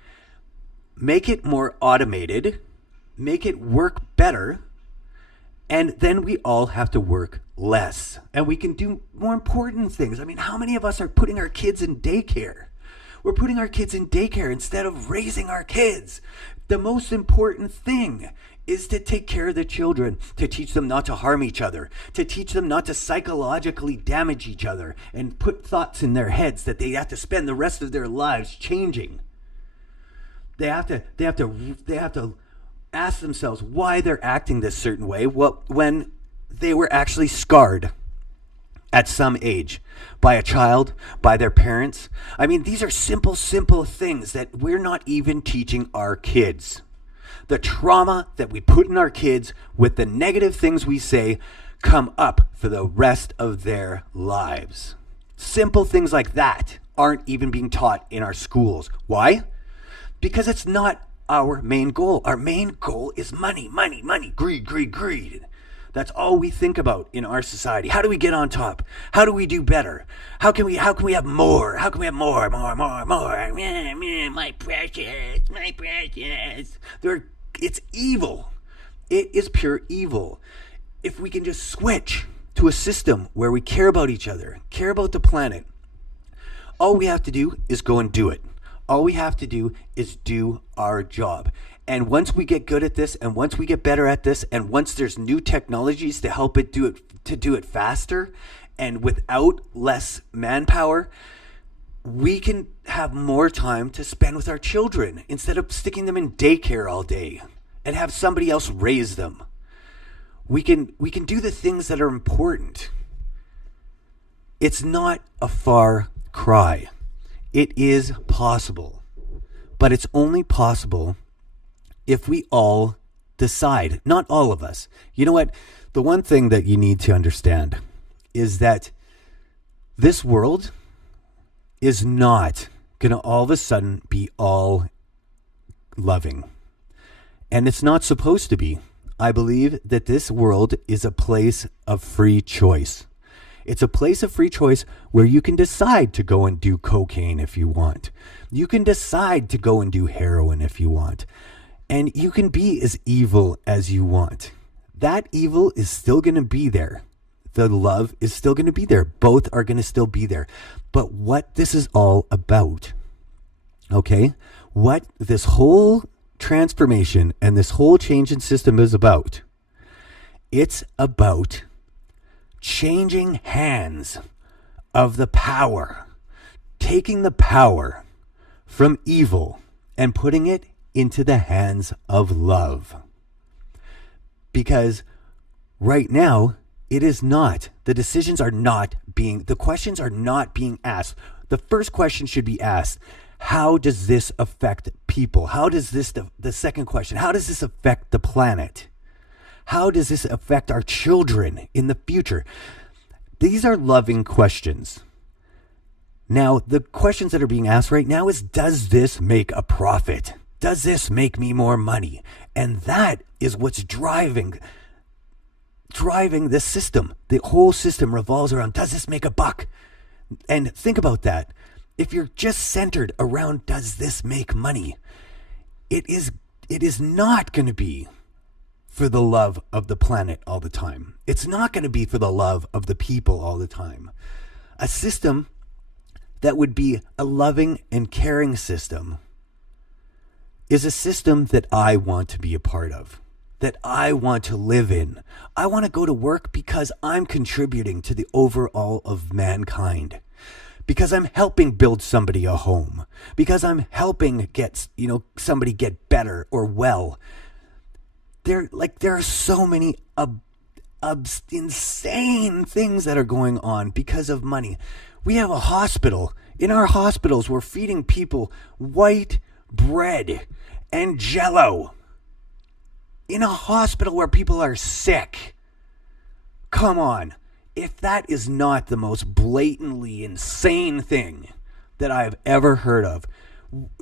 make it more automated, make it work better, and then we all have to work less. And we can do more important things. I mean, how many of us are putting our kids in daycare? We're putting our kids in daycare instead of raising our kids. The most important thing is to take care of the children, to teach them not to harm each other, to teach them not to psychologically damage each other and put thoughts in their heads that they have to spend the rest of their lives changing. They have to ask themselves why they're acting this certain way when they were actually scarred at some age by a child, by their parents. I mean, these are simple things that we're not even teaching our kids. The trauma that we put in our kids with the negative things we say come up for the rest of their lives. Simple things like that aren't even being taught in our schools. Why? Because it's not our main goal. Our main goal is money, greed. That's all we think about in our society. How do we get on top? How do we do better? How can we have more? How can we have more? My precious. It's evil. It is pure evil. If we can just switch to a system where we care about each other, care about the planet, all we have to do is go and do it. All we have to do is do our job. And once we get good at this, and once we get better at this, and once there's new technologies to help it do it faster and without less manpower, we can have more time to spend with our children instead of sticking them in daycare all day and have somebody else raise them. We can do the things that are important. It's not a far cry. It is possible, but it's only possible if we all decide, not all of us. You know what? The one thing that you need to understand is that this world is not going to all of a sudden be all loving. And it's not supposed to be. I believe that this world is a place of free choice. It's a place of free choice where you can decide to go and do cocaine if you want. You can decide to go and do heroin if you want. And you can be as evil as you want. That evil is still going to be there. The love is still going to be there. Both are going to still be there. But what this is all about, okay? What this whole transformation and this whole change in system is about, it's about changing hands of the power, taking the power from evil and putting it into the hands of love. Because right now, it is not, the decisions are not being, the questions are not being asked. The first question should be asked, how does this affect people? How does this, the second question, how does this affect the planet? How does this affect our children in the future? These are loving questions. Now, the questions that are being asked right now is, does this make a profit? Does this make me more money? And that is what's driving this system. The whole system revolves around, does this make a buck? And think about that. If you're just centered around, does this make money? It is not going to be for the love of the planet all the time. It's not going to be for the love of the people all the time. A system that would be a loving and caring system is a system that I want to be a part of, that I want to live in. I want to go to work because I'm contributing to the overall of mankind, because I'm helping build somebody a home, because I'm helping get, somebody get better or well. There are so many insane things that are going on because of money. We have a hospital. In our hospitals, we're feeding people white bread and Jell-O. In a hospital where people are sick. Come on. If that is not the most blatantly insane thing that I've ever heard of,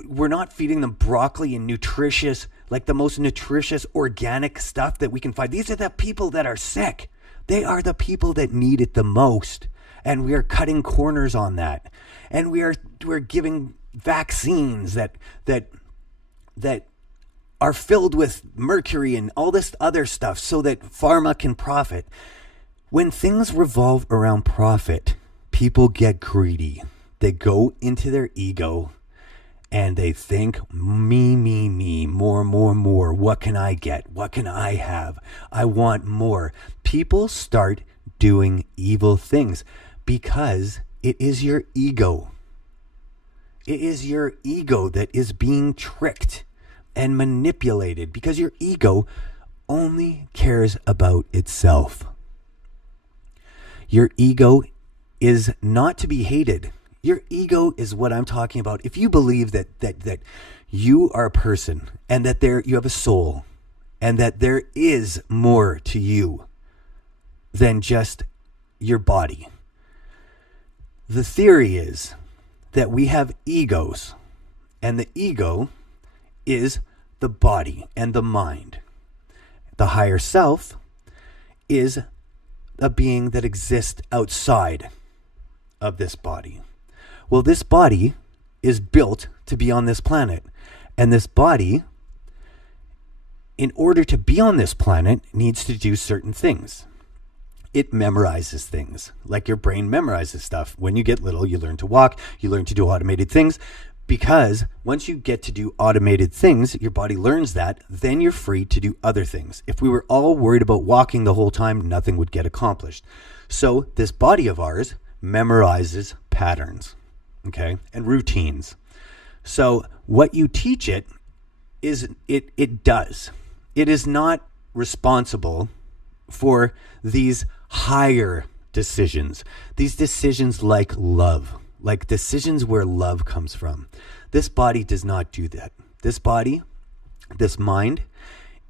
we're not feeding them broccoli and nutritious, like the most nutritious organic stuff that we can find. These are the people that are sick. They are the people that need it the most. And we are cutting corners on that. And we're giving vaccines that are filled with mercury and all this other stuff so that pharma can profit. When things revolve around profit, people get greedy. They go into their ego and they think, me, more. What can I get? What can I have? I want more. People start doing evil things because it is your ego. It is your ego that is being tricked and manipulated because your ego only cares about itself. Your ego is not to be hated. Your ego is what I'm talking about. If you believe that you are a person and that you have a soul and that there is more to you than just your body. The theory is that we have egos, and the ego is the body and the mind. The higher self is a being that exists outside of this body. Well, this body is built to be on this planet, and this body, in order to be on this planet, needs to do certain things. It memorizes things, like your brain memorizes stuff. When you get little, you learn to walk, you learn to do automated things, because once you get to do automated things, your body learns that, then you're free to do other things. If we were all worried about walking the whole time, nothing would get accomplished. So this body of ours memorizes patterns, okay, and routines. So what you teach it is it does. It is not responsible for these higher decisions, these decisions like love, like decisions where love comes from. This body does not do that. This body This mind,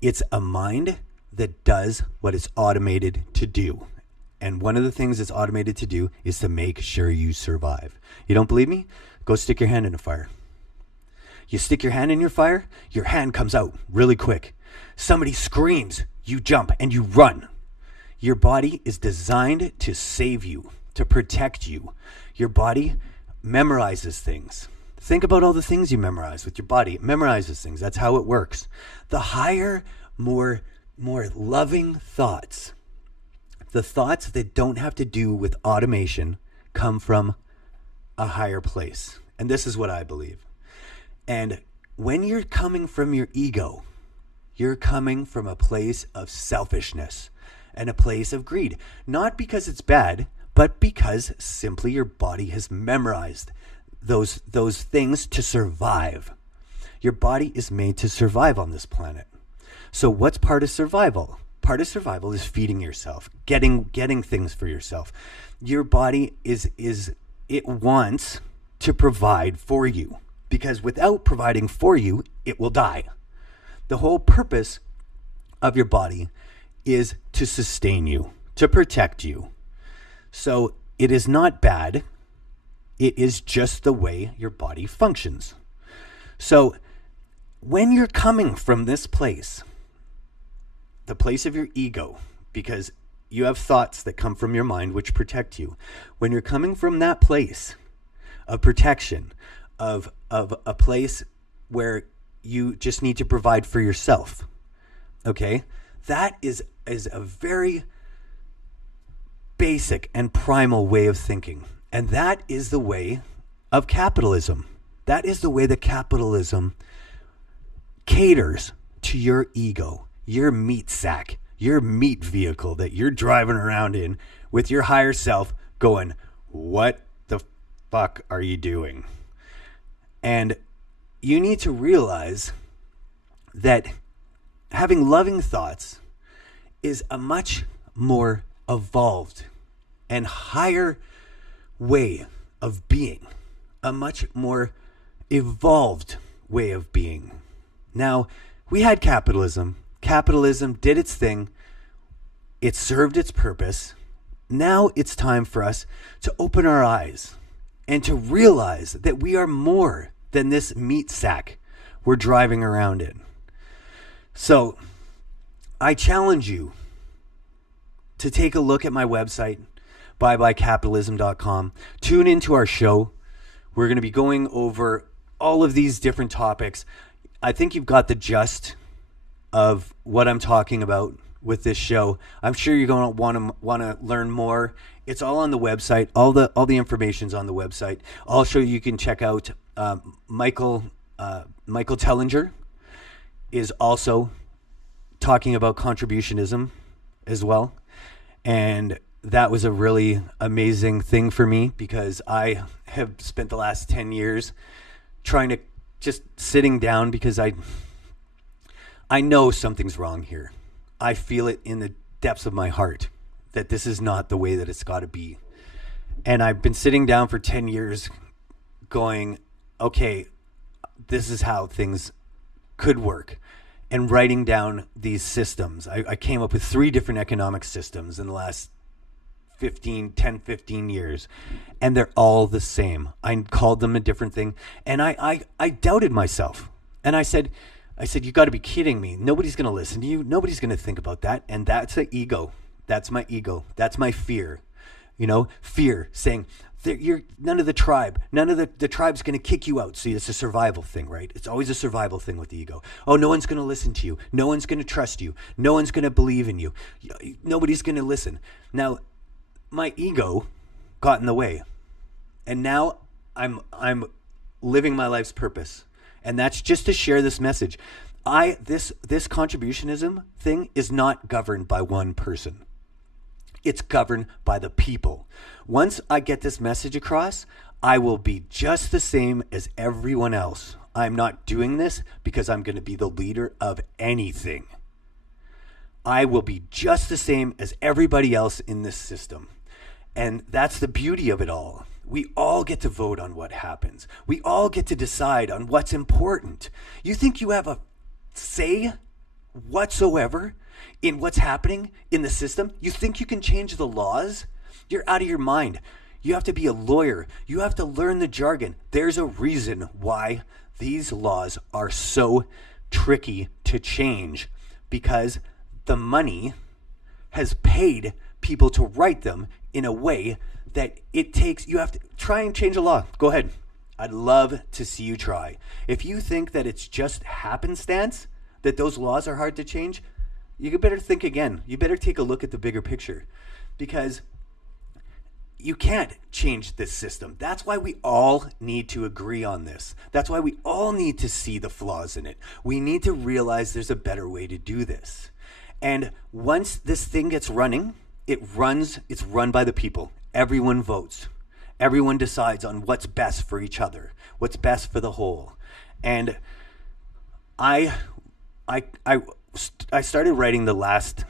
it's a mind that does what it's automated to do. And one of the things it's automated to do is to make sure you survive. You don't believe me? Go stick your hand in a fire. You stick your hand in your fire, your hand comes out really quick. Somebody screams, you jump and you run. Your body is designed to save you, to protect you. Your body memorizes things. Think about all the things you memorize with your body. It memorizes things. That's how it works. The higher, more loving thoughts, the thoughts that don't have to do with automation, come from a higher place. And this is what I believe. And when you're coming from your ego, you're coming from a place of selfishness and a place of greed. Not because it's bad, but because simply your body has memorized those things to survive. Your body is made to survive on this planet. So what's part of survival? Part of survival is feeding yourself, getting things for yourself. Your body it wants to provide for you, because without providing for you, it will die. The whole purpose of your body is to sustain you, to protect you. So it is not bad. It is just the way your body functions. So when you're coming from this place, the place of your ego, because you have thoughts that come from your mind which protect you. When you're coming from that place of protection, of a place where you just need to provide for yourself, okay? That is a very basic and primal way of thinking. And that is the way of capitalism. That is the way that capitalism caters to your ego, your meat sack, your meat vehicle that you're driving around in with your higher self going, what the fuck are you doing? And you need to realize that having loving thoughts is a much more evolved and higher way of being, a much more evolved way of being. Now, we had capitalism. Capitalism did its thing. It served its purpose. Now it's time for us to open our eyes and to realize that we are more than this meat sack we're driving around in. So I challenge you to take a look at my website, byebyecapitalism.com. Tune into our show. We're going to be going over all of these different topics. I think you've got the gist of what I'm talking about with this show. I'm sure you're going to want to learn more. It's all on the website. All the information's on the website. Also, you can check out Michael Tellinger is also talking about contributionism as well. And that was a really amazing thing for me, because I have spent the last 10 years trying to just sitting down, because I know something's wrong here. I feel it in the depths of my heart that this is not the way that it's got to be. And I've been sitting down for 10 years going, okay, this is how things could work, and writing down these systems. I came up with 3 different economic systems in the last 15 years, and they're all the same. I called them a different thing, and I doubted myself. And I said, you got to be kidding me. Nobody's going to listen to you. Nobody's going to think about that. And that's the ego. That's my ego. That's my fear. Fear saying, you're none of the tribe. None of the tribe's going to kick you out. See, it's a survival thing, right? It's always a survival thing with the ego. Oh, no one's going to listen to you. No one's going to trust you. No one's going to believe in you. Nobody's going to listen. Now, my ego got in the way, and now I'm living my life's purpose, and that's just to share this message. This contributionism thing is not governed by one person. It's governed by the people. Once I get this message across, I will be just the same as everyone else. I'm not doing this because I'm going to be the leader of anything. I will be just the same as everybody else in this system. And that's the beauty of it all. We all get to vote on what happens. We all get to decide on what's important. You think you have a say whatsoever in what's happening in the system? You think you can change the laws? You're out of your mind. You have to be a lawyer. You have to learn the jargon. There's a reason why these laws are so tricky to change, because the money has paid people to write them in a way that it takes, you have to try and change a law. Go ahead. I'd love to see you try. If you think that it's just happenstance that those laws are hard to change, you better think again. You better take a look at the bigger picture, because you can't change this system. That's why we all need to agree on this. That's why we all need to see the flaws in it. We need to realize there's a better way to do this. And once this thing gets running, it's run by the people. Everyone votes. Everyone decides on what's best for each other, what's best for the whole. And I started writing the last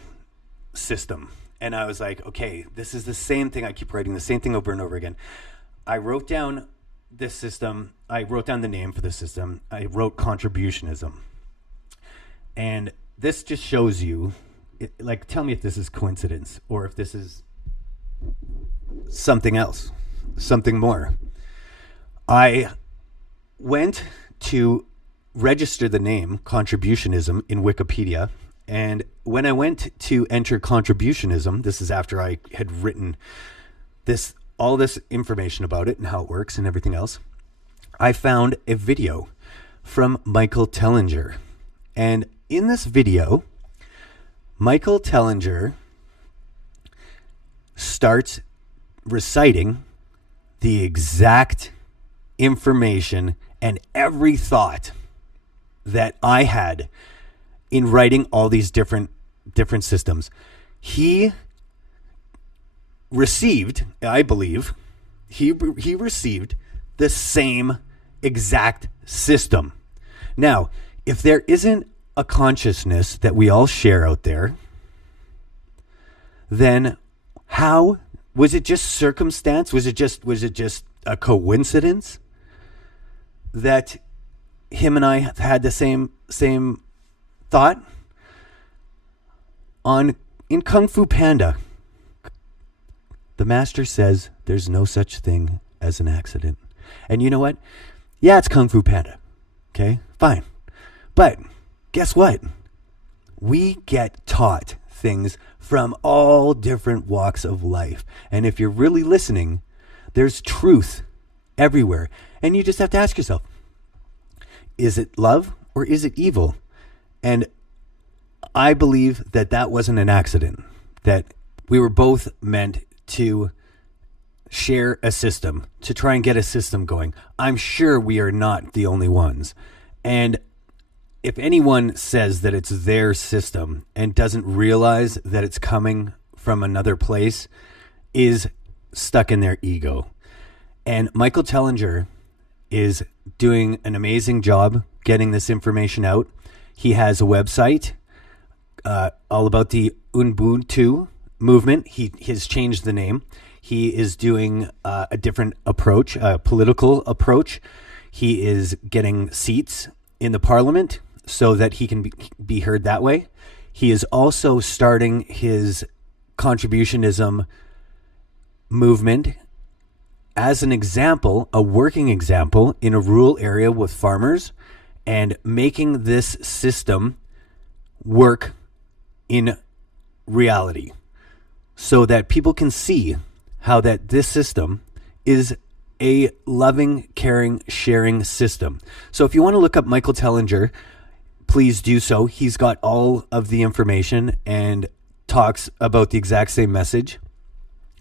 system, and I was like, okay, this is the same thing. I keep writing the same thing over and over again. I wrote down this system. I wrote down the name for the system. I wrote Contributionism. And this just shows you, like, tell me if this is coincidence or if this is something else, something more. I went to register the name Contributionism in Wikipedia, and when I went to enter Contributionism, this is after I had written all this information about it and how it works and everything else, I found a video from Michael Tellinger. And in this video, Michael Tellinger starts reciting the exact information and every thought that I had in writing all these different systems. He received, I believe, he received the same exact system. Now, if there isn't a consciousness that we all share out there, then how was it? Just circumstance? Was it just a coincidence that him and I had the same thought? In Kung Fu Panda, the master says there's no such thing as an accident. And you know what? Yeah, it's Kung Fu Panda. Okay, fine. But guess what? We get taught things from all different walks of life. And if you're really listening, there's truth everywhere. And you just have to ask yourself, is it love or is it evil? And I believe that wasn't an accident, that we were both meant to share a system, to try and get a system going. I'm sure we are not the only ones. And if anyone says that it's their system and doesn't realize that it's coming from another place, is stuck in their ego. And Michael Tellinger is doing an amazing job getting this information out. He has a website all about the Ubuntu movement. He has changed the name. He is doing a different approach, a political approach. He is getting seats in the parliament so that he can be heard that way. He is also starting his contributionism movement as an example, a working example in a rural area with farmers, and making this system work in reality so that people can see how that this system is a loving, caring, sharing system. So if you want to look up Michael Tellinger, please do so. He's got all of the information and talks about the exact same message.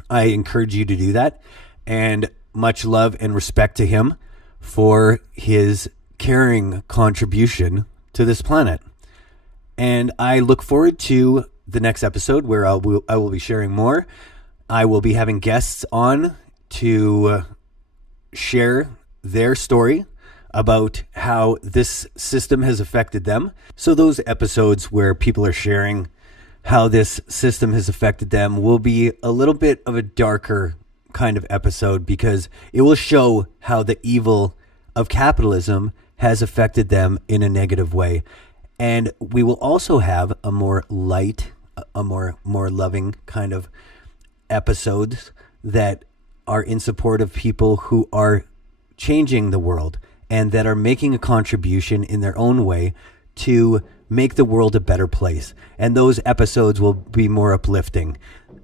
I encourage you to do that. And much love and respect to him for his caring contribution to this planet. And I look forward to the next episode where I will be sharing more. I will be having guests on to share their story about how this system has affected them. So those episodes where people are sharing how this system has affected them will be a little bit of a darker kind of episode, because it will show how the evil of capitalism has affected them in a negative way. And we will also have a more light, a more loving kind of episodes that are in support of people who are changing the world and that are making a contribution in their own way to make the world a better place. And those episodes will be more uplifting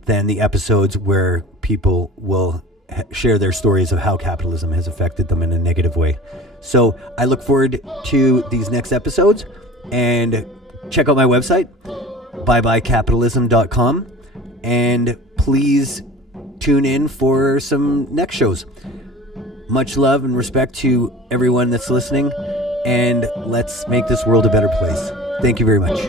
than the episodes where people will share their stories of how capitalism has affected them in a negative way. So I look forward to these next episodes, and check out my website, byebyecapitalism.com, and please tune in for some next shows. Much love and respect to everyone that's listening, and let's make this world a better place. Thank you very much.